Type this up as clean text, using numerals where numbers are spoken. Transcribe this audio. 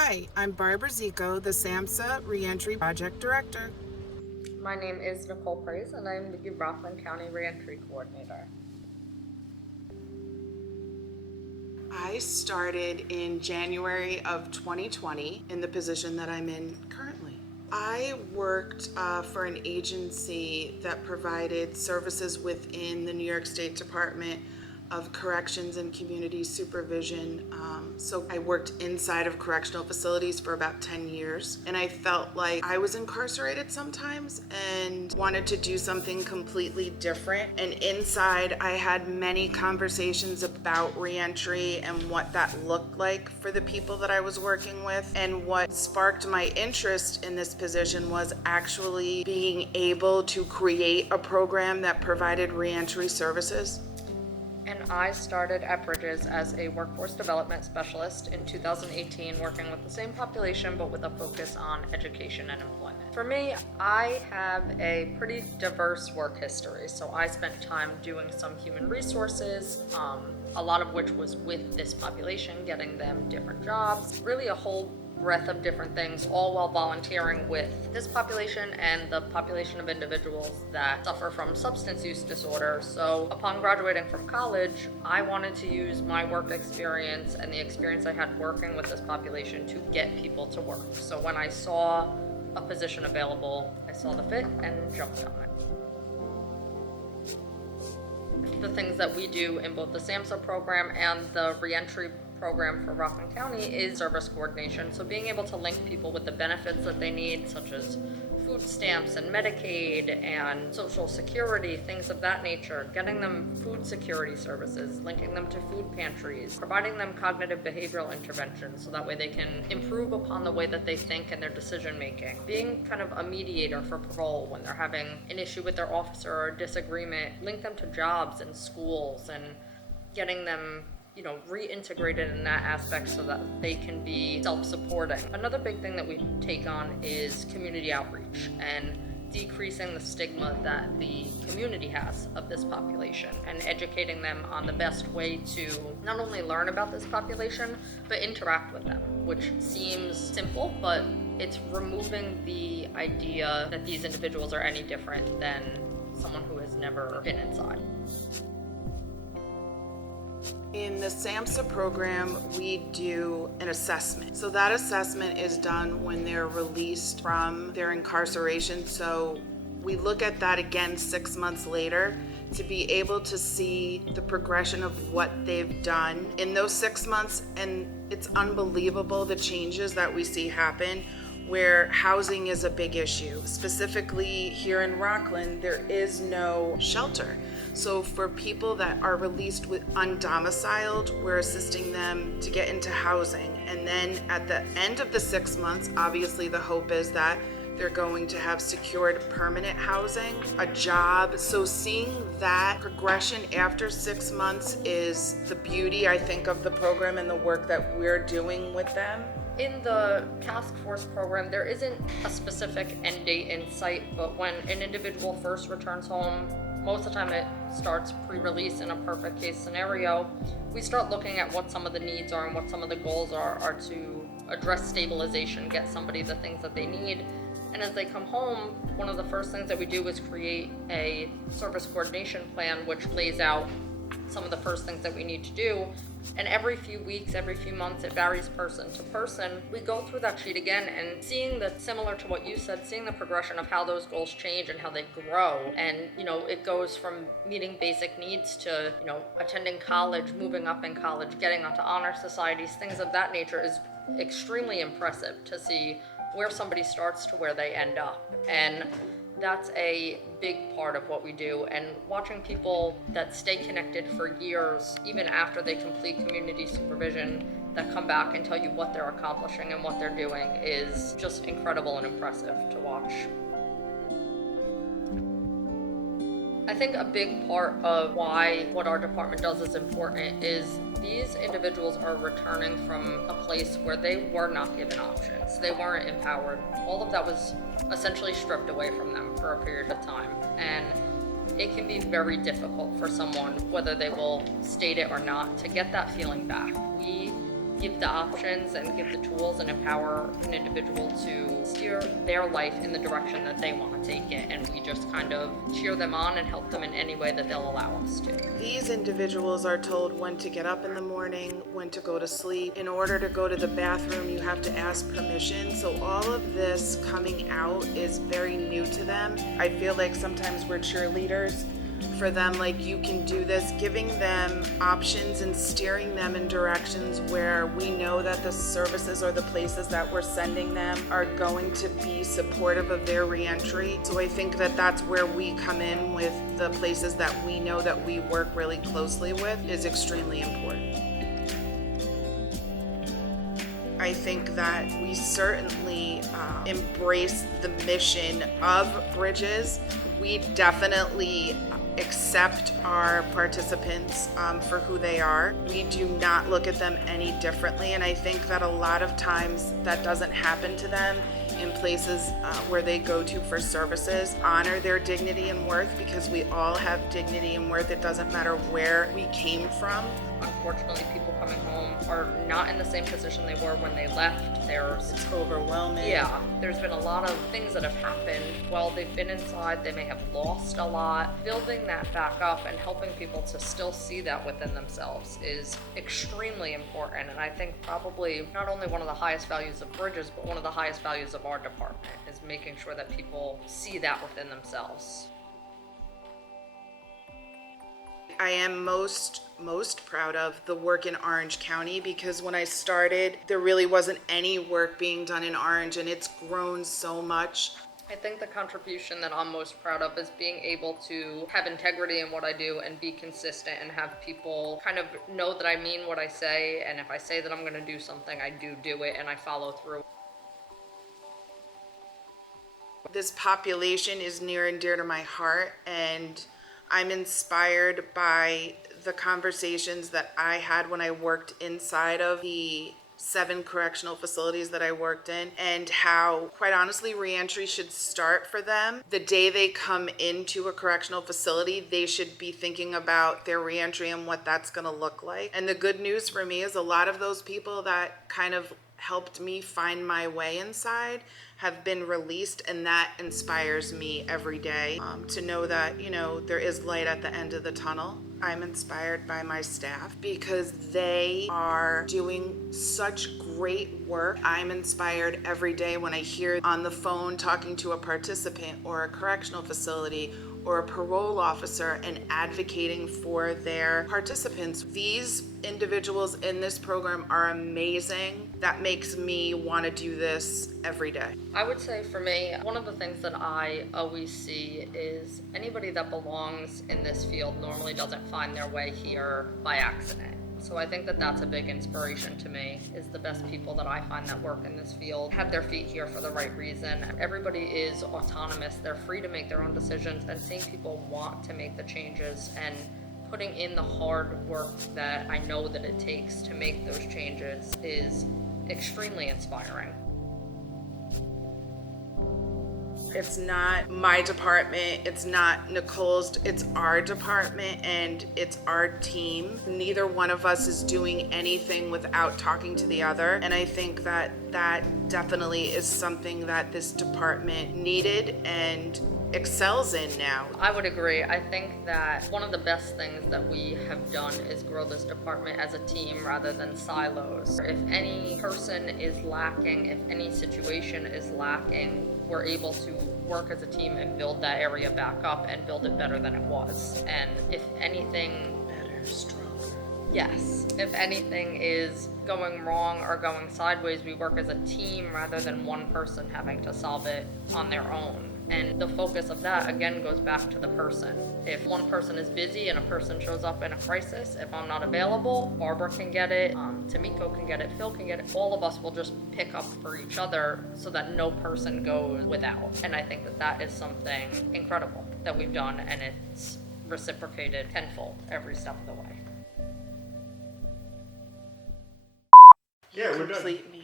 Hi, I'm Barbara Zico, the SAMHSA Reentry Project Director. My name is Nicole Praise, and I'm the Rockland County Reentry Coordinator. I started in January of 2020 in the position that I'm in currently. I worked for an agency that provided services within the New York State Department of Corrections and Community Supervision. So I worked inside of correctional facilities for about 10 years, and I felt like I was incarcerated sometimes and wanted to do something completely different. And inside, I had many conversations about reentry and what that looked like for the people that I was working with. And what sparked my interest in this position was actually being able to create a program that provided reentry services. And I started at Bridges as a workforce development specialist in 2018, working with the same population but with a focus on education and employment. For me, I have a pretty diverse work history. So I spent time doing some human resources, a lot of which was with this population, getting them different jobs, really a whole breadth of different things, all while volunteering with this population and the population of individuals that suffer from substance use disorder. So upon graduating from college, I wanted to use my work experience and the experience I had working with this population to get people to work. So when I saw a position available, I saw the fit and jumped on it. The things that we do in both the SAMHSA program and the reentry program for Rockland County is service coordination. So being able to link people with the benefits that they need, such as food stamps and Medicaid and Social Security, things of that nature, getting them food security services, linking them to food pantries, providing them cognitive behavioral interventions so that way they can improve upon the way that they think and their decision making. Being kind of a mediator for parole when they're having an issue with their officer or a disagreement, link them to jobs and schools and getting them reintegrated in that aspect so that they can be self-supporting. Another big thing that we take on is community outreach and decreasing the stigma that the community has of this population and educating them on the best way to not only learn about this population, but interact with them, which seems simple, but it's removing the idea that these individuals are any different than someone who has never been inside. In the SAMHSA program, we do an assessment. So that assessment is done when they're released from their incarceration. So we look at that again 6 months later to be able to see the progression of what they've done in those 6 months. And it's unbelievable the changes that we see happen where housing is a big issue. Specifically here in Rockland, there is no shelter. So for people that are released with undomiciled, we're assisting them to get into housing. And then at the end of the 6 months, obviously the hope is that they're going to have secured permanent housing, a job. So seeing that progression after 6 months is the beauty, I think, of the program and the work that we're doing with them. In the task force program, there isn't a specific end date in sight, but when an individual first returns home, most of the time it starts pre-release in a perfect case scenario. We start looking at what some of the needs are and what some of the goals are to address stabilization, get somebody the things that they need. And as they come home, one of the first things that we do is create a service coordination plan, which lays out some of the first things that we need to do. And every few weeks, every few months, it varies person to person. We go through that sheet again and seeing that, similar to what you said, seeing the progression of how those goals change and how they grow. And, it goes from meeting basic needs to, attending college, moving up in college, getting onto honor societies, things of that nature is extremely impressive to see where somebody starts to where they end up. And that's a big part of what we do, and watching people that stay connected for years, even after they complete community supervision, that come back and tell you what they're accomplishing and what they're doing is just incredible and impressive to watch. I think a big part of why what our department does is important is these individuals are returning from a place where they were not given options. They weren't empowered. All of that was essentially stripped away from them for a period of time. And it can be very difficult for someone, whether they will state it or not, to get that feeling back. We give the options and give the tools and empower an individual to steer their life in the direction that they want to take it, and we just kind of cheer them on and help them in any way that they'll allow us to. These individuals are told when to get up in the morning, when to go to sleep. In order to go to the bathroom, you have to ask permission. So all of this coming out is very new to them. I feel like sometimes we're cheerleaders for them, like, you can do this, giving them options and steering them in directions where we know that the services or the places that we're sending them are going to be supportive of their reentry. So I think that that's where we come in with the places that we know that we work really closely with is extremely important. I think that we certainly embrace the mission of Bridges. We definitely accept our participants for who they are. We do not look at them any differently, and I think that a lot of times that doesn't happen to them in places where they go to for services. Honor their dignity and worth, because we all have dignity and worth. It doesn't matter where we came from. Unfortunately, people coming home are not in the same position they were when they left. It's overwhelming. Yeah, there's been a lot of things that have happened while they've been inside. They may have lost a lot. Building that back up and helping people to still see that within themselves is extremely important, and I think probably not only one of the highest values of Bridges, but one of the highest values of our department is making sure that people see that within themselves. I am most proud of the work in Orange County, because when I started, there really wasn't any work being done in Orange, and it's grown so much. I think the contribution that I'm most proud of is being able to have integrity in what I do and be consistent and have people kind of know that I mean what I say, and if I say that I'm going to do something, I do it and I follow through. This population is near and dear to my heart, and I'm inspired by the conversations that I had when I worked inside of the 7 correctional facilities that I worked in, and how, quite honestly, reentry should start for them. The day they come into a correctional facility, they should be thinking about their reentry and what that's going to look like. And the good news for me is a lot of those people that kind of helped me find my way inside have been released, and that inspires me every day to know that, you know, there is light at the end of the tunnel. I'm inspired by my staff because they are doing such great work. I'm inspired every day when I hear on the phone talking to a participant or a correctional facility or a parole officer and advocating for their participants. These individuals in this program are amazing. That makes me want to do this every day. I would say for me, one of the things that I always see is anybody that belongs in this field normally doesn't find their way here by accident. So I think that that's a big inspiration to me, is the best people that I find that work in this field have their feet here for the right reason. Everybody is autonomous. They're free to make their own decisions, and seeing people want to make the changes and putting in the hard work that I know that it takes to make those changes is extremely inspiring. It's not my department, it's not Nicole's, it's our department and it's our team. Neither one of us is doing anything without talking to the other. And I think that that definitely is something that this department needed and excels in now. I would agree. I think that one of the best things that we have done is grow this department as a team rather than silos. If any person is lacking, if any situation is lacking, we're able to work as a team and build that area back up and build it better than it was. And if anything, Better, stronger. yes, if anything is going wrong or going sideways, we work as a team rather than one person having to solve it on their own. And the focus of that, again, goes back to the person. If one person is busy and a person shows up in a crisis, if I'm not available, Barbara can get it, Tamiko can get it, Phil can get it. All of us will just pick up for each other so that no person goes without. And I think that that is something incredible that we've done, and it's reciprocated tenfold every step of the way. Yeah, we're done. Complete me.